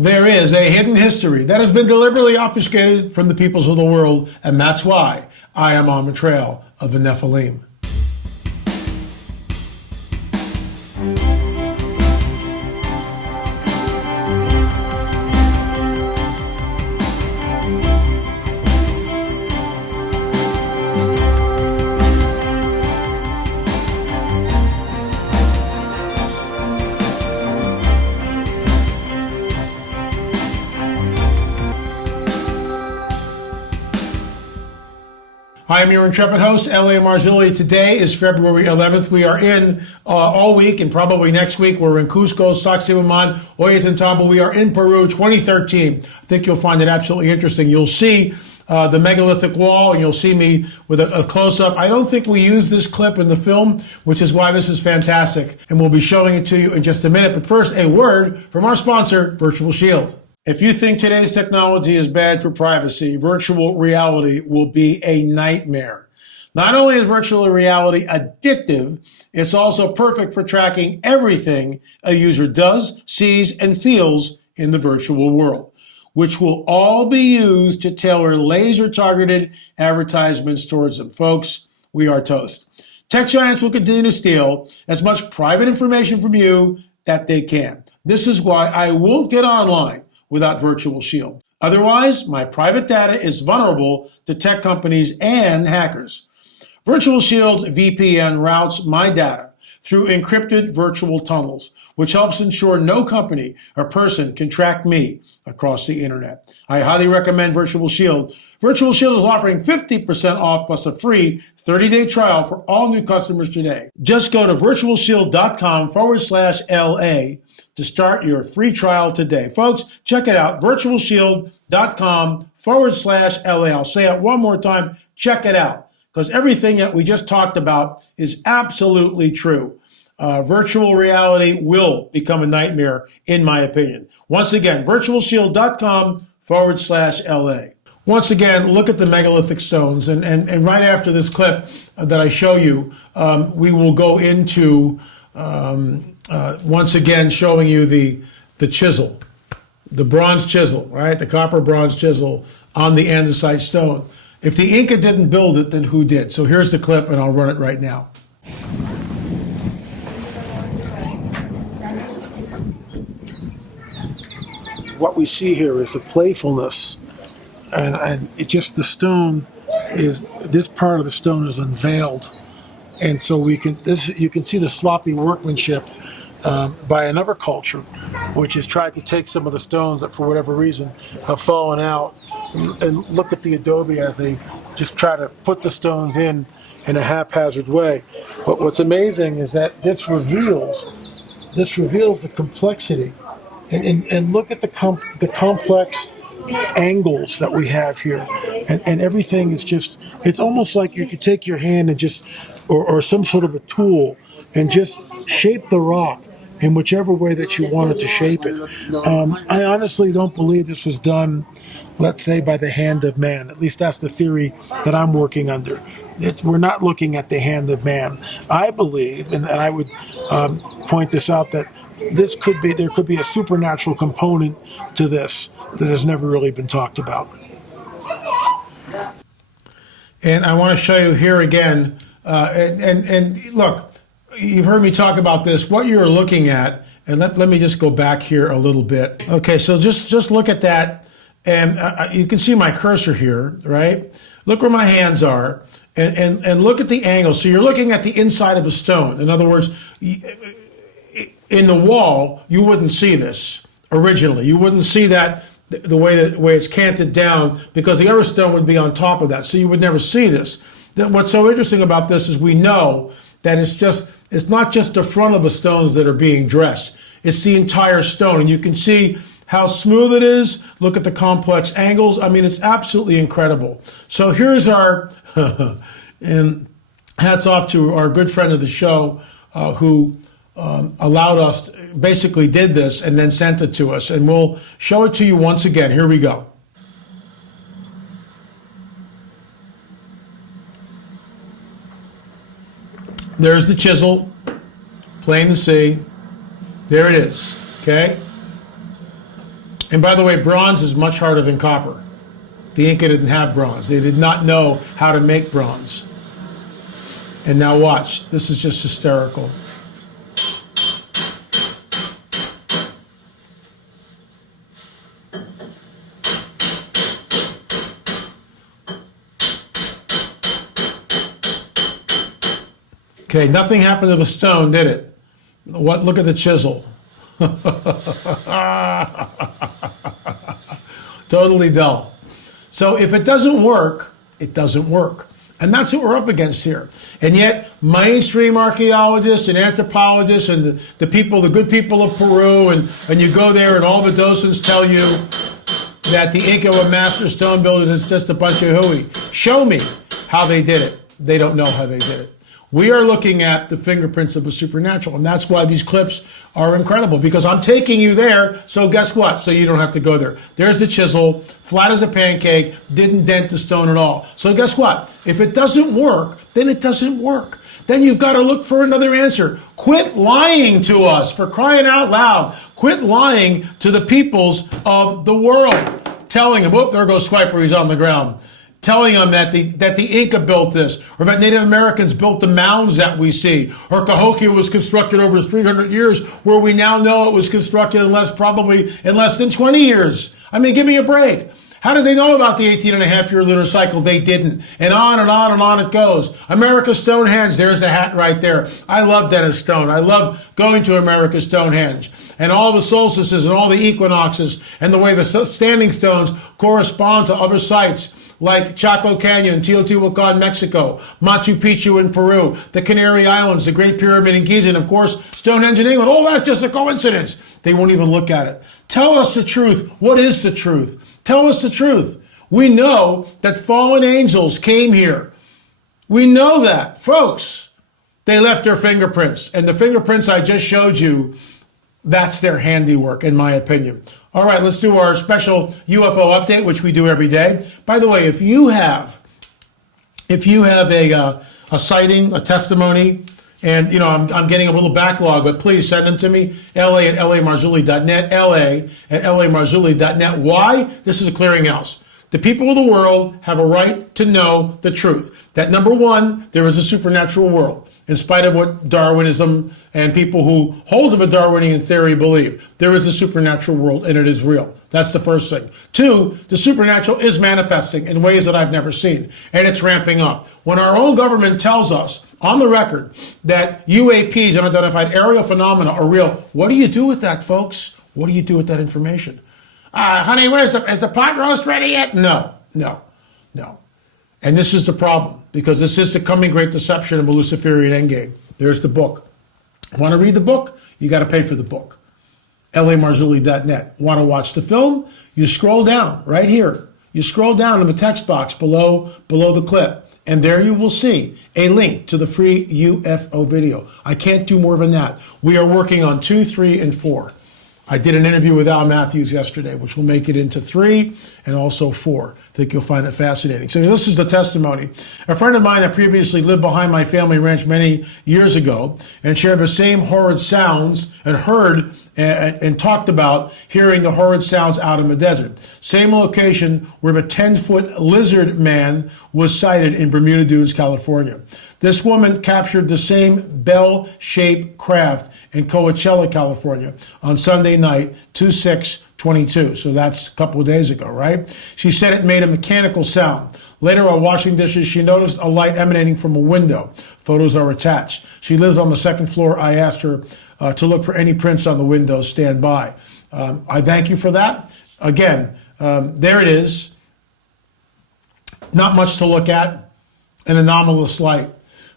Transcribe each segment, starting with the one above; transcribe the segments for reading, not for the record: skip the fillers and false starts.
There is a hidden history that has been deliberately obfuscated from the peoples of the world, and that's why I am on the trail of the Nephilim. I am your intrepid host, L.A. Marzulli. Today is February 11th. We are in all week, and probably next week we're in Cusco, Sacsayhuaman, Ollantaytambo. We are in Peru, 2013. I think you'll find it absolutely interesting. You'll see the megalithic wall, and you'll see me with a close-up. I don't think we use this clip in the film, which is why this is fantastic, and we'll be showing it to you in just a minute. But first, a word from our sponsor, Virtual Shield. If you think today's technology is bad for privacy, virtual reality will be a nightmare. Not only is virtual reality addictive, it's also perfect for tracking everything a user does, sees, and feels in the virtual world, which will all be used to tailor laser-targeted advertisements towards them. Folks, we are toast. Tech giants will continue to steal as much private information from you that they can. This is why I won't get online without Virtual Shield. Otherwise, my private data is vulnerable to tech companies and hackers. Virtual Shield's VPN routes my data through encrypted virtual tunnels, which helps ensure no company or person can track me across the internet. I highly recommend Virtual Shield. Virtual Shield is offering 50% off plus a free 30-day trial for all new customers today. Just go to virtualshield.com/LA to start your free trial today. Folks, check it out, virtualshield.com/LA. I'll say it one more time, check it out, because everything that we just talked about is absolutely true. Virtual reality will become a nightmare, in my opinion. Once again, virtualshield.com/LA. Once again, look at the megalithic stones, and right after this clip that I show you, we will go into once again showing you the chisel, the bronze chisel, right? The copper bronze chisel on the andesite stone. If the Inca didn't build it, then who did? So here's the clip, and I'll run it right now. What we see here is the playfulness, and it just, the stone is, this part of the stone is unveiled. And so we can, you can see the sloppy workmanship by another culture, which has tried to take some of the stones that for whatever reason have fallen out, and look at the adobe as they just try to put the stones in a haphazard way. But what's amazing is that this reveals the complexity, and look at the complex angles that we have here, and everything is just, it's almost like you could take your hand and just, or some sort of a tool, and just shape the rock in whichever way that you wanted to shape it. I honestly don't believe this was done, let's say, by the hand of man. At least that's the theory that I'm working under. We're not looking at the hand of man. I believe, and I would point this out, that there could be a supernatural component to this that has never really been talked about. And I want to show you here again, and look, you've heard me talk about this, what you're looking at, and let me just go back here a little bit. Okay, so just look at that, and you can see my cursor here, right? Look where my hands are, and look at the angle. So you're looking at the inside of a stone. In other words, in the wall, you wouldn't see this originally. You wouldn't see that the way it's canted down, because the other stone would be on top of that, so you would never see this. What's so interesting about this is we know that it's not just the front of the stones that are being dressed, it's the entire stone, and you can see how smooth it is. Look at the complex angles. I mean, it's absolutely incredible. So here's our, and hats off to our good friend of the show who allowed us, basically did this and then sent it to us, and we'll show it to you once again. Here we go. There's the chisel, plain to see. There it is, okay? And by the way, bronze is much harder than copper. The Inca didn't have bronze. They did not know how to make bronze. And now watch. This is just hysterical. Okay, nothing happened to the stone, did it? What? Look at the chisel. Totally dull. So if it doesn't work, it doesn't work. And that's what we're up against here. And yet, mainstream archaeologists and anthropologists and the people, the good people of Peru, and you go there and all the docents tell you that the Inca were master stone builders, it's just a bunch of hooey. Show me how they did it. They don't know how they did it. We are looking at the fingerprints of the supernatural, and that's why these clips are incredible, because I'm taking you there, so guess what? So you don't have to go there. There's the chisel, flat as a pancake, didn't dent the stone at all. So guess what? If it doesn't work, then it doesn't work. Then you've got to look for another answer. Quit lying to us, for crying out loud. Quit lying to the peoples of the world, telling them, oh, there goes Swiper, he's on the ground. Telling them that the Inca built this, or that Native Americans built the mounds that we see, or Cahokia was constructed over 300 years, where we now know it was constructed probably in less than 20 years. I mean, give me a break. How did they know about the 18-and-a-half-year lunar cycle? They didn't. And on and on and on it goes. America's Stonehenge, there's the hat right there. I love Dennis Stone. I love going to America's Stonehenge. And all the solstices and all the equinoxes and the way the standing stones correspond to other sites, like Chaco Canyon, Teotihuacan, Mexico, Machu Picchu in Peru, the Canary Islands, the Great Pyramid in Giza, and of course, Stonehenge in England. Oh, that's just a coincidence. They won't even look at it. Tell us the truth. What is the truth? Tell us the truth. We know that fallen angels came here. We know that. Folks, they left their fingerprints. And the fingerprints I just showed you, that's their handiwork, in my opinion. All right, let's do our special UFO update, which we do every day. By the way, if you have a sighting, a testimony, and I'm getting a little backlog, but please send them to me. la@lamarzulli.net. la@lamarzulli.net. Why? This is a clearinghouse. The people of the world have a right to know the truth. That number one, there is a supernatural world. In spite of what Darwinism and people who hold of a Darwinian theory believe, there is a supernatural world and it is real. That's the first thing. Two, the supernatural is manifesting in ways that I've never seen, and it's ramping up. When our own government tells us on the record that UAPs, unidentified aerial phenomena, are real, what do you do with that, folks? What do you do with that information? Honey, is the pot roast ready yet? No. And this is the problem, because this is the coming great deception of a Luciferian endgame. There's the book. Want to read the book? You got to pay for the book. lamarzulli.net. Want to watch the film? You scroll down right here. You scroll down in the text box below the clip, and there you will see a link to the free UFO video. I can't do more than that. We are working on 2, 3, and 4. I did an interview with Al Matthews yesterday, which will make it into 3 and also 4. I think you'll find it fascinating. So this is the testimony. A friend of mine that previously lived behind my family ranch many years ago and shared the same horrid sounds and heard and talked about hearing the horrid sounds out in the desert. Same location where the 10-foot lizard man was sighted in Bermuda Dunes, California. This woman captured the same bell-shaped craft in Coachella, California on Sunday night, 2/6/22. So that's a couple of days ago, right? She said it made a mechanical sound. Later, while washing dishes, she noticed a light emanating from a window. Photos are attached. She lives on the second floor. I asked her to look for any prints on the window. Stand by. I thank you for that. Again, there it is. Not much to look at. An anomalous light.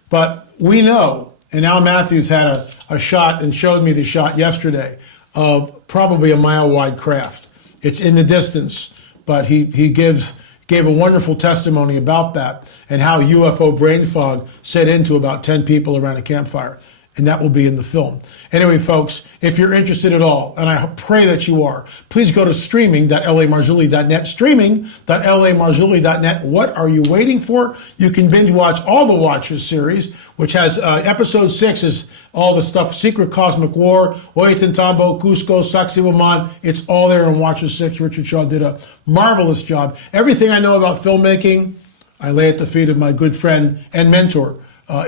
But we know, and Al Matthews had a shot and showed me the shot yesterday of probably a mile-wide craft. It's in the distance, but he gave a wonderful testimony about that and how UFO brain fog set into about 10 people around a campfire. and that will be in the film. Anyway, folks, if you're interested at all, and I pray that you are, please go to streaming.lamarzulli.net, streaming.lamarzulli.net. What are you waiting for? You can binge watch all the Watchers series, which has episode 6 is all the stuff, Secret Cosmic War, Ollantaytambo, Cusco, Sacsayhuaman. It's all there in Watchers 6. Richard Shaw did a marvelous job. Everything I know about filmmaking, I lay at the feet of my good friend and mentor,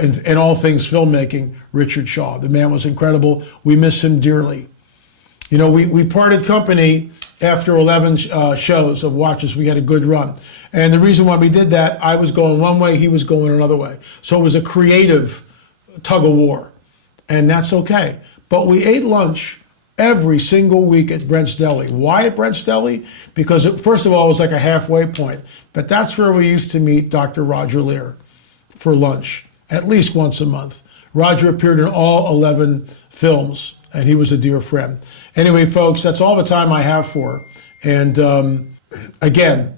in all things filmmaking, Richard Shaw. The man was incredible. We miss him dearly. You know, we parted company after 11 shows of Watchers. We had a good run. And the reason why we did that, I was going one way, he was going another way. So it was a creative tug of war. And that's okay. But we ate lunch every single week at Brent's Deli. Why at Brent's Deli? Because first of all, it was like a halfway point. But that's where we used to meet Dr. Roger Lear for lunch, at least once a month. Roger appeared in all 11 films, and he was a dear friend. Anyway, folks, that's all the time I have for. And again,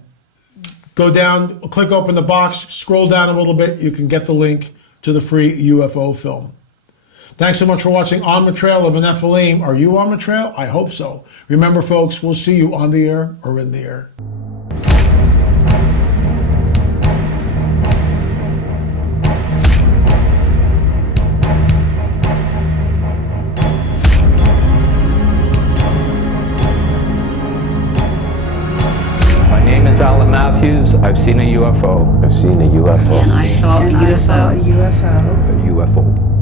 go down, click open the box, scroll down a little bit. You can get the link to the free UFO film. Thanks so much for watching On the Trail of the Nephilim. Are you on the trail? I hope so. Remember, folks, we'll see you on the air or in the air. Alan Matthews, I've seen a UFO. I've seen a UFO. And I saw a UFO. A UFO.